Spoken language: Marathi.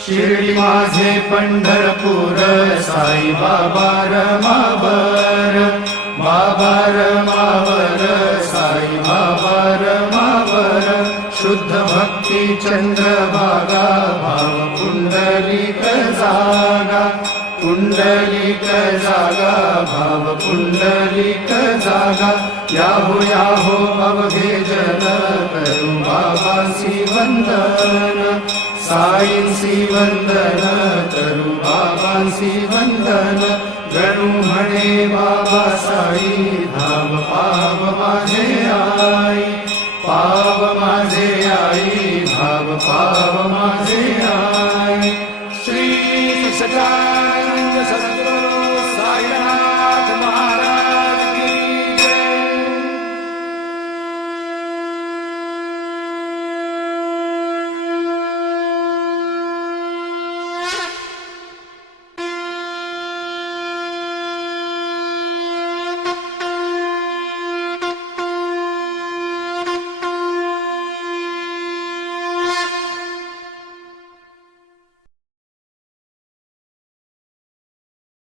शिर्डी माझे पंढरपूर साई बाबा रमावर, बाबा रमावर, साई बाबा रमावर। शुद्ध भक्ती चंद्रभागा भाव पुंडलिक जागा, पुंडलिक जागा भाव पुंडलिक जागा। याहो याहो अवघे जन करू बाबांसी वंदन, साईंसी वंदन करू बाबांसी वंदन। गणू म्हणे बाबा साई धाम पाव माझे आई, पाव माझे आई धाम पाव माझे आई।